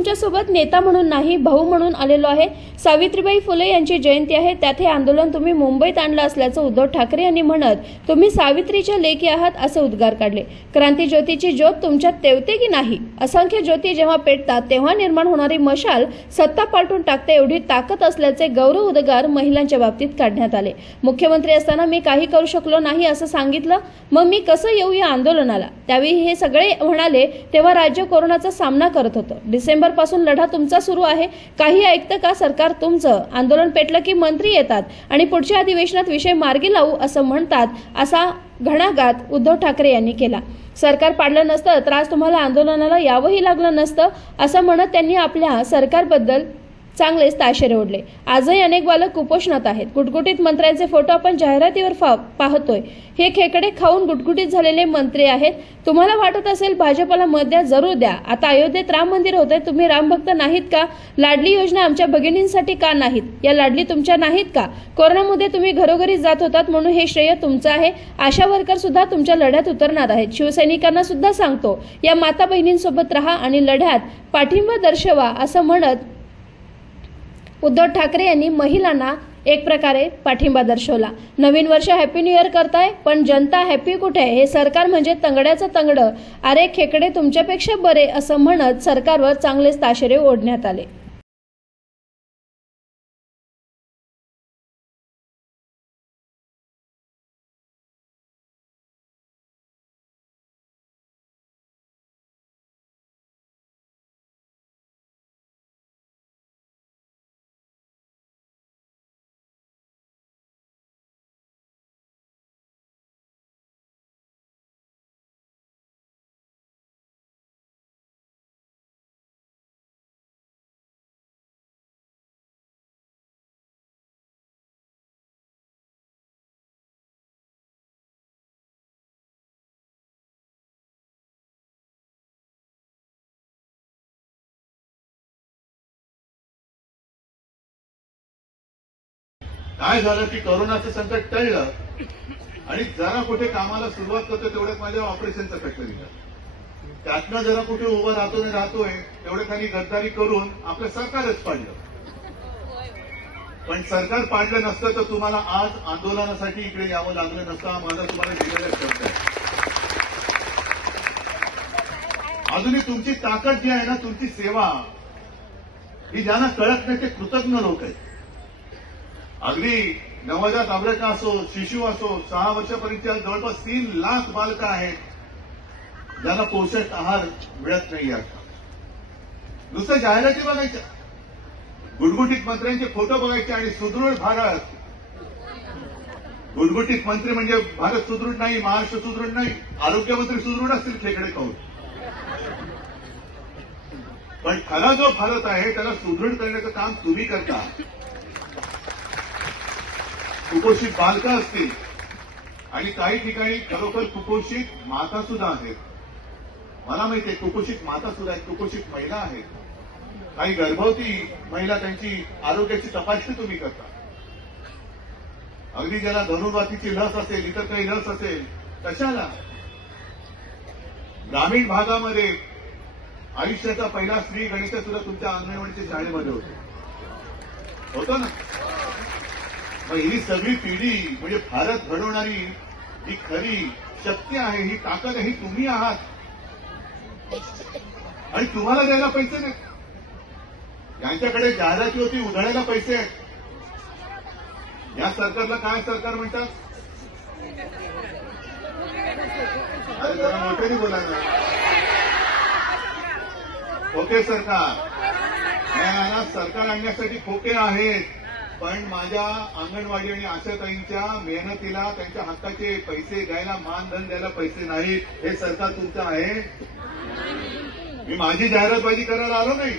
मी आज तुमच्यासोबत नेता म्हणून नाही भाऊ म्हणून आलेलो आहे. सावित्रीबाई फुले यांची जयंती आहे. त्यात हे आंदोलन तुम्ही मुंबईत आणलं असल्याचं उद्धव ठाकरे यांनी म्हणत तुम्ही सावित्रीच्या लेखी आहात असे उद्गार काढले. क्रांती ज्योतीची ज्योत तुमच्यात तेवते की नाही? असंख्य ज्योती जेव्हा पेटतात तेव्हा निर्माण होणारी मशाल सत्ता पालटून टाकते एवढी ताकद असल्याचे गौरव उद्गार महिलांच्या बाबतीत काढण्यात आले. मुख्यमंत्री असताना मी काही करू शकलो नाही असं सांगितलं. मग मी कसं येऊ या आंदोलनाला? त्यावेळी हे सगळे म्हणाले तेव्हा राज्य कोरोनाचा सामना करत होतं. डिसेंबरपासून लढा तुमचा सुरू आहे. काही ऐकतं का सरकार तुमचं? आंदोलन पेटलं की मंत्री येतात आणि पुढच्या अधिवेशनात विषय मार्गी लावू असं म्हणतात असा घणाघात उद्धव ठाकरे यांनी केला. सरकार पाडलं नसतं तर आज तुम्हाला आंदोलनाला यावंही लागलं नसतं असं म्हणत त्यांनी आपल्या सरकारबद्दल चांगलेच ताशे रोडले. आजही अनेक बालक कुपोषणात आहेत. गुटगुटीत मंत्र्यांचे फोटो आपण जाहिरातीवर पाहतोय. हे खेकडे खाऊन गुटगुटीत झालेले मंत्री आहेत. तुम्हाला वाटत असेल भाजपला मत द्या जरूर द्या. आता अयोध्येत राम मंदिर होतंय तुम्ही रामभक्त नाहीत का? लाडली योजना आमच्या भगिनींसाठी का नाहीत? या लाडली तुमच्या नाहीत का? कोरोनामध्ये तुम्ही घरोघरी जात होतात म्हणून हे श्रेय तुमचं आहे. आशा वर्कर सुद्धा तुमच्या लढ्यात उतरणार आहेत. शिवसैनिकांना सुद्धा सांगतो या माता बहिणींसोबत राहा आणि लढ्यात पाठिंबा दर्शवा असं म्हणत उद्धव ठाकरे यांनी महिलांना एक प्रकारे पाठिंबा दर्शवला. नवीन वर्ष हॅपी न्यू इयर करताय पण जनता हॅपी कुठे आहे? हे सरकार म्हणजे तंगड्याचं तंगडं. अरे खेकडे तुमच्यापेक्षा बरे असं म्हणत सरकारवर चांगलेच ताशेरे ओढण्यात आले. काय झालं की करोनाचं संकट टळलं आणि जरा कुठे कामाला सुरुवात करतो तेवढ्यात माझ्या ऑपरेशनचं खटका दिला त्यातनं जरा कुठे उभं राहतो नाही राहतोय तेवढे खाली गद्दारी करून आपलं सरकारच पाडलं. पण सरकार पाडलं नसतं तर तुम्हाला आज आंदोलनासाठी इकडे यावं लागलं नसतं माझा तुम्हाला दिलेला शब्द आहे. अजूनही तुमची ताकद जी आहे ना तुमची सेवा ही ज्यांना कळत नाही ते कृतज्ञ लोक आहेत. अगदी नवजात अभ्रका असो शिशु असो सहा वर्षापर्यंतच्या जवळपास तीन लाख बालकं आहेत. ज्यांना पोषक आहार मिळत नाही आता. नुसतं जाहिराती बघायच्या. गुटगुटीत मंत्र्यांचे फोटो बघायचे आणि सुदृढ भारत. गुटगुटीत मंत्री म्हणजे भारत सुदृढ नाही महाराष्ट्र सुदृढ नाही आरोग्यमंत्री सुदृढ असतील खेकडे खाऊन. पण खरा जो भारत आहे त्याला सुदृढ करण्याचं काम तुम्ही करता. कुपोषित बालकं असतील. आणि काही ठिकाणी खरोखर कुपोषित माता सुद्धा आहेत. मला माहिती आहे कुपोषित माता सुद्धा आहेत कुपोषित महिला आहेत. काही गर्भवती महिला त्यांची आरोग्याची तपासणी तुम्ही करता. अगदी ज्याला धनुर्वातीची लस असेल इतर काही लस असेल कशाला? ग्रामीण भागामध्ये आयुष्याचा पहिला स्त्री गणित सुद्धा तुमच्या अंगणवाडीच्या शाळेमध्ये होतो. होतं ना? मग ही सगळी पिढी म्हणजे भारत घडवणारी ही खरी शक्ती आहे ही ताकद आहे ही तुम्ही आहात. आणि तुम्हाला द्यायला पैसे नाही यांच्याकडे जाहिराती होती उधळायला पैसे आहेत. या सरकारला काय सरकार म्हणतात? अरे जरा मोठ्याने बोला ना. सरकार. सरकार आणण्यासाठी खोके आहेत. पण माझ्या अंगणवाडी आणि आशाताईंच्या मेहनतीला त्यांच्या हक्काचे पैसे द्यायला मानधन द्यायला पैसे नाहीत हे सरकार तुमचं आहे. मी माझी जाहिरातबाजी करायला आलो नाही.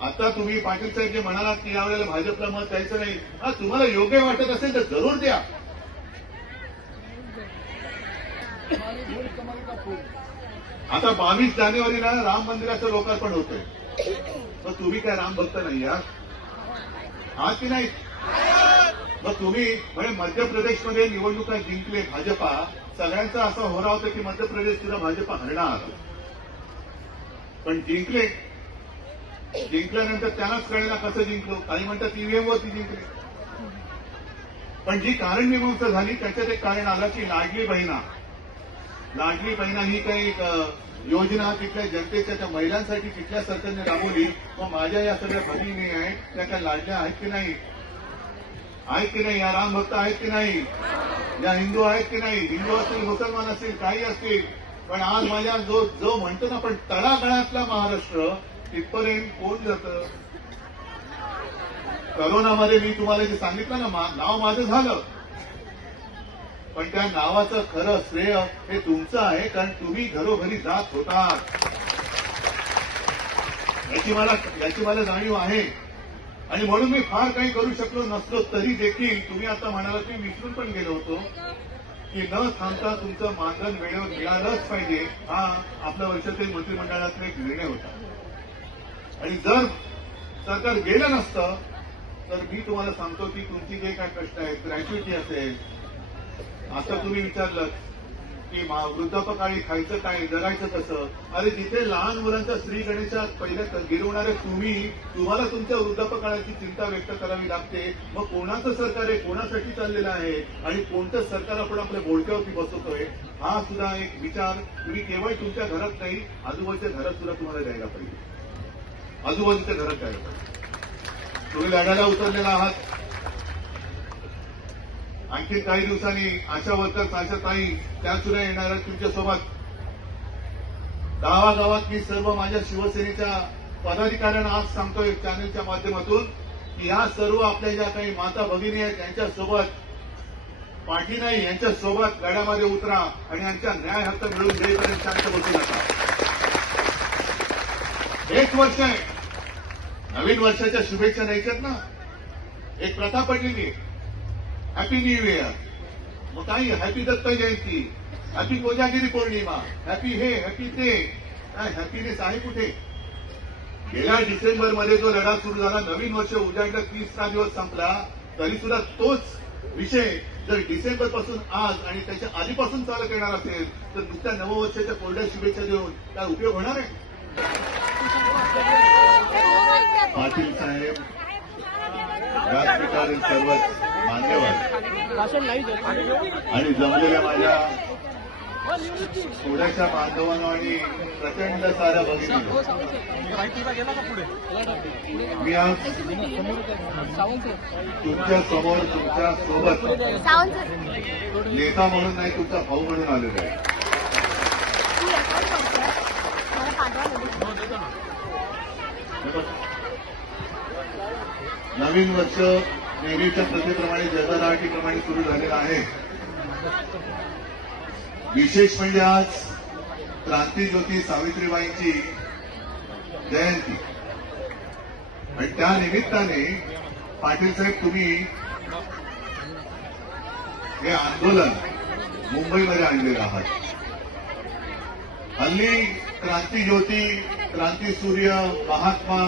आता तुम्ही पाटील साहेब जे म्हणालात की यावेळेला भाजपला मत द्यायचं नाही हा तुम्हाला योग्य वाटत असेल तर जरूर द्या. आता बावीस जानेवारीला राम मंदिराचं लोकार्पण होतंय. पण तुम्ही काय राम भक्त नाही आहात आहात की नाही? मग तुम्ही म्हणजे मध्य प्रदेशमध्ये निवडणुका जिंकले भाजपा सगळ्यांचा असा होरा होता की मध्य प्रदेश तिला भाजपा हरणार. पण जिंकले. जिंकल्यानंतर त्यांनाच कळेला कसं जिंकलो. काही म्हणतात ईव्हीएमवरती जिंकले. पण जी कारण मीमांसा झाली त्याच्यात एक कारण आलं की लाडली बहिणा लाडली बहिणा ही काही एक, योजना तिथल्या जनतेच्या त्या महिलांसाठी तिथल्या सरकारने राबवली व माझ्या या सगळ्या भगिनी आहेत त्या काय लाडल्या आहेत की नाही? आहेत की नाही? या राम भक्त आहेत की नाही? या हिंदू आहेत की नाही? हिंदू असतील मुसलमान असतील काही असतील पण आज माझ्या जो जो म्हणतो ना पण तळागाळातला महाराष्ट्र तिथपर्यंत कोण जातं? करोनामध्ये मी तुम्हाला जे सांगितलं ना नाव माझं झालं. पण त्या नावाचं खरं श्रेय हे तुमचं आहे कारण तुम्ही घरोघरी जात होता याची मला याची मला जाणीव आहे. आणि म्हणून मी फार काही करू शकलो नसलो तरी देखील तुम्ही आता म्हणाला की विसरून पण गेलो होतो की न थांबता तुमचं मानधन वेळेवर मिळालंच पाहिजे हा आपल्या वर्षातील मंत्रिमंडळातला एक निर्णय होता. आणि जर सरकार गेलं नसतं तर मी तुम्हाला सांगतो की तुमची जे काय कष्ट आहेत ग्रॅच्युटी असेल आता तुम्ही विचारलं की वृद्धापकाळी खायचं काय जगायचं कसं? अरे जिथे लहान मुलांच्या श्री गणेशात पहिल्या गिरवणारे तुम्ही तुम्हाला तुमच्या वृद्धापकाळाची चिंता व्यक्त करावी लागते. मग कोणाचं सरकार आहे? कोणासाठी चाललेलं आहे? आणि कोणतं सरकार आपण आपल्या बोलक्यावरती बसवतोय? हा सुद्धा एक विचार. तुम्ही केवळ तुमच्या घरात नाही आजूबाजूच्या घरात सुद्धा तुम्हाला द्यायला पाहिजे. आजूबाजूच्या घरात द्यायला पाहिजे. तुम्ही लढायला उतरलेला आहात. आणखी काही दिवसांनी आशा वर्कर आशा ताई त्या सुद्धा येणार आहेत तुमच्यासोबत गावागावात मी सर्व माझ्या शिवसेनेच्या पदाधिकाऱ्यांना आज सांगतोय चॅनलच्या माध्यमातून की ह्या सर्व आपल्या ज्या काही माता भगिनी आहेत त्यांच्यासोबत पाठी नाही यांच्या सोबत गड्यामध्ये उतरा आणि यांच्या न्याय हक्क मिळवून देईपर्यंत शांत बसू नका. एक वर्ष आहे. नवीन वर्षाच्या शुभेच्छा द्यायच्यात ना? एक प्रथा पडलेली आहे हॅपी न्यू इयर मग काही happy Datta Jayanti happy Kojagiri Purnima happy हे हॅपी ते काय हॅपीनेस आहे कुठे गेल्या डिसेंबरमध्ये जो लढा सुरू झाला नवीन वर्ष उजाडलं तीसचा दिवस संपला तरी सुद्धा तोच विषय जर डिसेंबरपासून आज आणि त्याच्या आधीपासून चालत येणार असेल तर नुसत्या नववर्षाच्या कोरड्या शुभेच्छा देऊन काय उपयोग होणार आहे. पाटील साहेब व्यासपीठावरील सर्व मान्यवर. आणि जमलेल्या माझ्या थोड्याशा बांधवांना आणि प्रचंड साऱ्या भगिनी मी आज तुमच्यासमोर तुमच्यासोबत नेता म्हणून नाही तुमचा भाऊ म्हणून आलेला आहे. नवीन वर्ष नेहमीच्या प्रथेप्रमाणे जगदाटीप्रमाणे सुरू झालेला आहे. विशेष म्हणजे आज क्रांतीज्योती सावित्रीबाईंची जयंती. आणि त्या निमित्ताने पाटील साहेब तुम्ही हे आंदोलन मुंबईमध्ये आणलेलं आहात हल्ली क्रांतीज्योती क्रांतीसूर्य महात्मा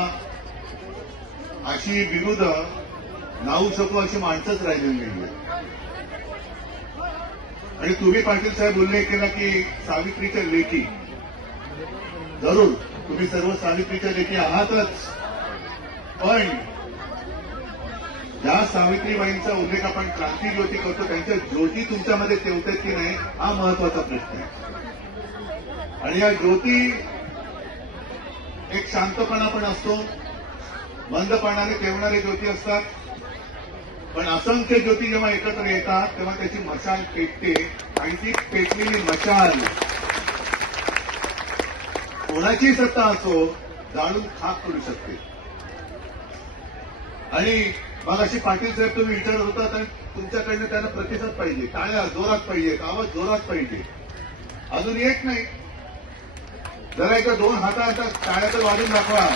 अशी विरुद्ध लावू शकू अशी माणसंच राहिलेली नाही आणि तुम्ही पाटील साहेब उल्लेख केला की सावित्रीच्या लेखी. जरूर तुम्ही सर्व सावित्रीच्या लेखी आहातच. पण ज्या सावित्रीबाईंचा उल्लेख आपण क्रांती ज्योती करतो त्यांच्या ज्योती तुमच्यामध्ये ठेवतात की नाही हा महत्त्वाचा प्रश्न आहे. आणि या ज्योती एक शांतपणा पण असतो. मंदपणाने ठेवणारे ज्योती असतात. पण असंख्य ज्योती जेव्हा एकत्र येतात तेव्हा त्याची मशाल पेटते आणि ती पेटलेली मशाल कोणाची सत्ता असो जाळून खाक करू शकते. आणि मग अशी पाटील साहेब तुम्ही विचारत होता आणि तुमच्याकडनं त्यांना प्रतिसाद पाहिजे. टाळ्या जोरात पाहिजे आवाज जोरात पाहिजे. अजून येत नाही. जरा एकदा दोन हाता टाळ्या तर वाढून दाखवा.